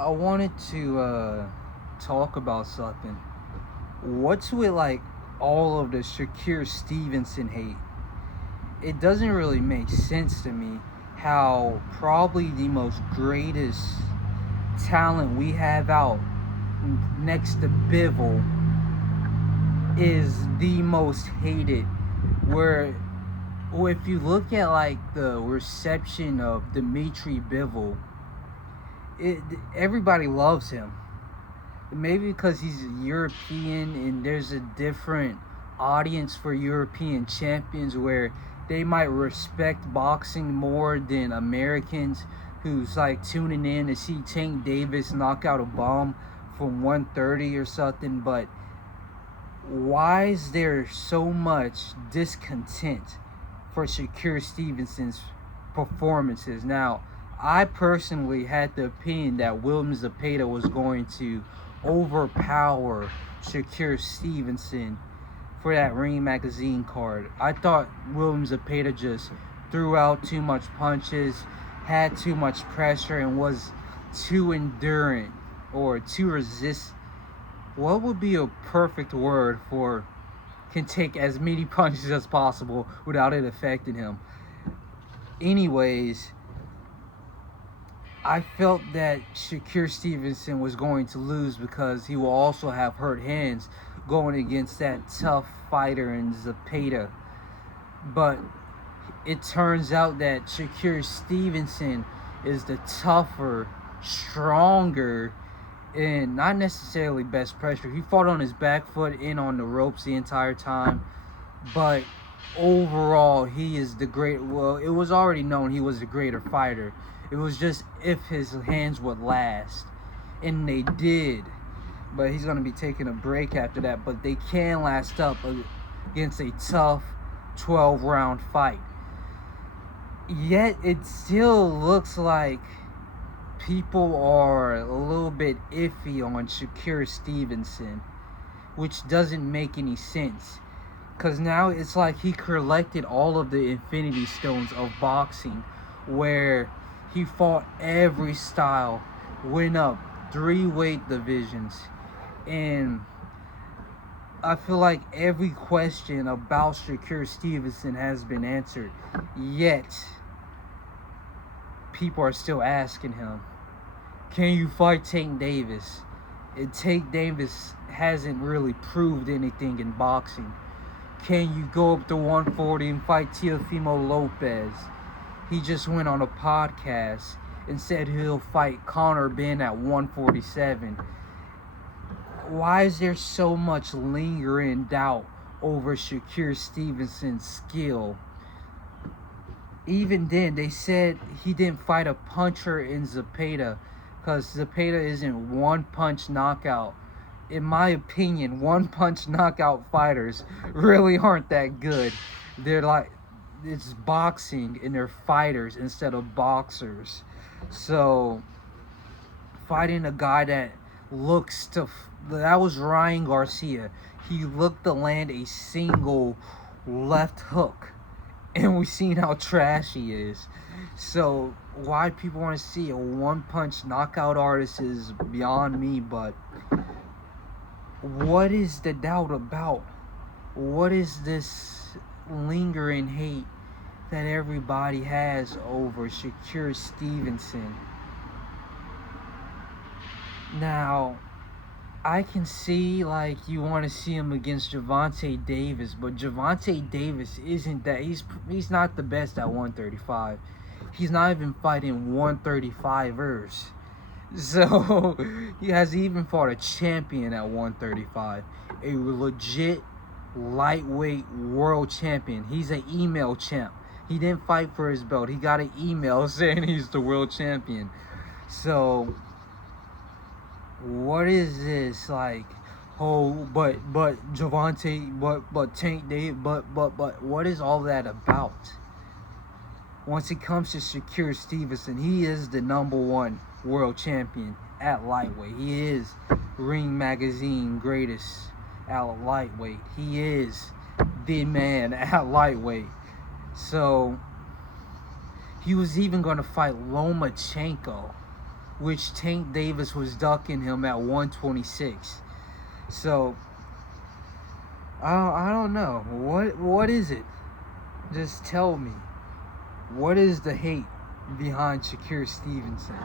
I wanted to talk about something. What's with like all of the Shakur Stevenson hate? It doesn't really make sense to me how probably the most greatest talent we have out next to Bivol is the most hated. Where if you look at like the reception of Dimitri Bivol, everybody loves him. Maybe because he's European and there's a different audience for European champions where they might respect boxing more than Americans who's like tuning in to see Tank Davis knock out a bomb from 130 or something. But why is there so much discontent for Shakur Stevenson's performances? Now, I personally had the opinion that William Zepeda was going to overpower Shakur Stevenson for that Ring Magazine card. I thought William Zepeda just threw out too much punches, had too much pressure, and was too endurant or too resist. What would be a perfect word for can take as many punches as possible without it affecting him? Anyways, I felt that Shakur Stevenson was going to lose because he will also have hurt hands going against that tough fighter in Zepeda. But it turns out that Shakur Stevenson is the tougher, stronger, and not necessarily best pressure. He fought on his back foot and on the ropes the entire time. But overall, he is the great. Well, it was already known he was the greater fighter. It was just if his hands would last, and they did. But he's going to be taking a break after that. But they can last up against a tough 12-round fight. Yet it still looks like people are a little bit iffy on Shakur Stevenson, which doesn't make any sense. Because now it's like he collected all of the Infinity Stones of boxing, where he fought every style, went up 3 weight divisions, and I feel like every question about Shakur Stevenson has been answered. Yet, people are still asking him, can you fight Tank Davis? And Tank Davis hasn't really proved anything in boxing. Can you go up to 140 and fight Teofimo Lopez? He just went on a podcast and said he'll fight Conor Benn at 147. Why is there so much lingering doubt over Shakur Stevenson's skill? Even then, they said he didn't fight a puncher in Zepeda because Zepeda isn't one-punch knockout. In my opinion, one-punch knockout fighters really aren't that good. They're like, it's boxing and they're fighters instead of boxers. So, fighting a guy that looks to... That was Ryan Garcia. He looked to land a single left hook. And we've seen how trash he is. So why people want to see a one-punch knockout artist is beyond me. But what is the doubt about? What is this lingering hate that everybody has over Shakur Stevenson? Now, I can see like you want to see him against Gervonta Davis, but Gervonta Davis isn't that. He's not the best at 135. He's not even fighting 135ers. So he hasn't even fought a champion at 135. A legit lightweight world champion. He's an email champ. He didn't fight for his belt. He got an email saying he's the world champion. So what is this like? Oh, but Gervonta, but Tank Davis, but what is all that about? Once it comes to Shakur Stevenson, he is the #1 world champion at lightweight. He is Ring Magazine greatest at lightweight. He is the man at lightweight. So he was even going to fight Lomachenko which Tank Davis was ducking him at 126. So I don't know. What is it? Just tell me. What is the hate behind Shakur Stevenson?